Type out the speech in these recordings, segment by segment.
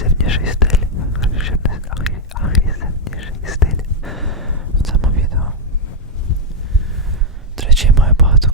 агресивніший стиль. Агресивніший стиль в цьому відео. До речі, маю багато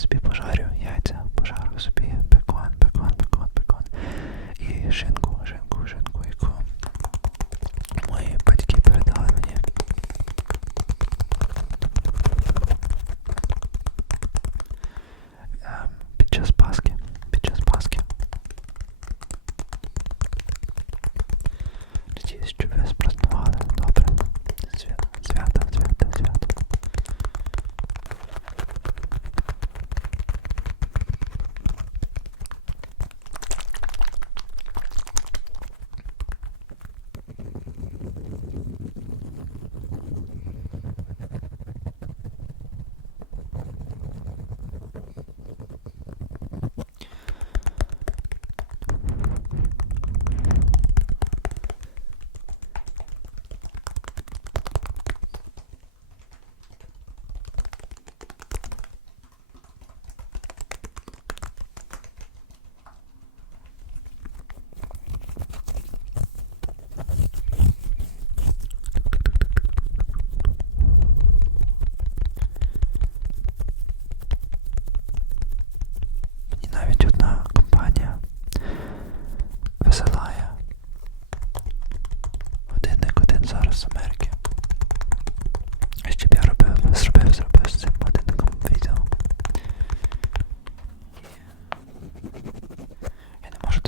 собі пожарю яйца, пожарю себе бекон, бекон, бекон, бекон и шинку.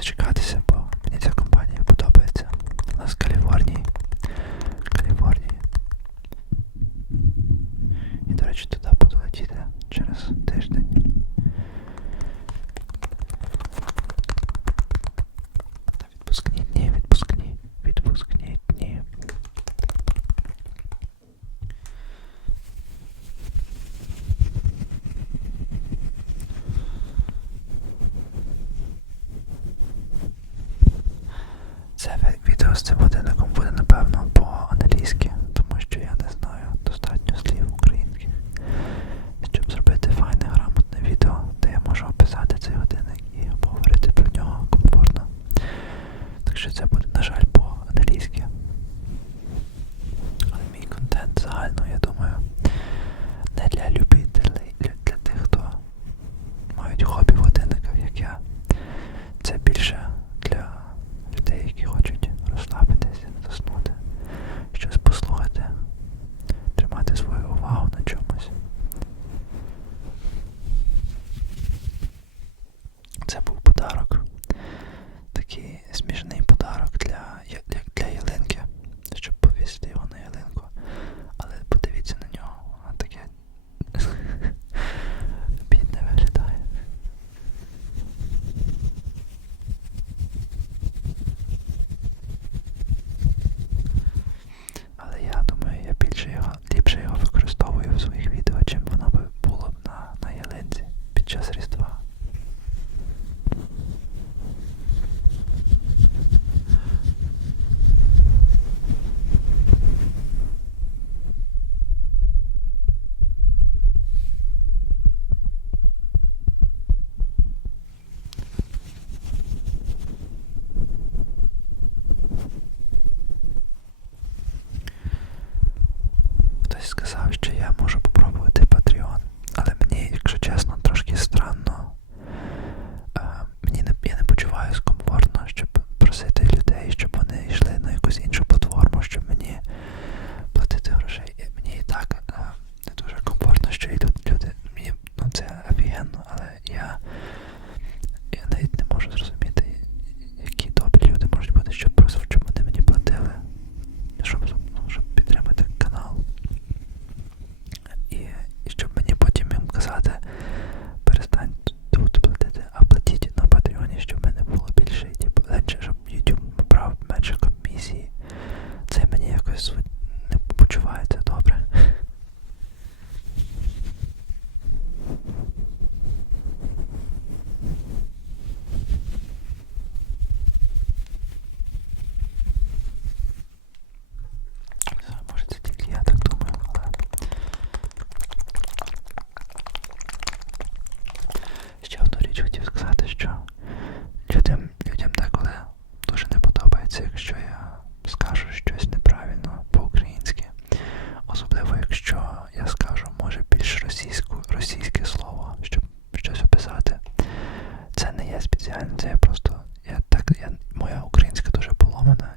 дочекатися. Зараз це будинком буде, напевно, по англійськи я може це не є спеціально, це я просто. Я так, я, моя українська дуже поломана,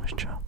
Let's jump.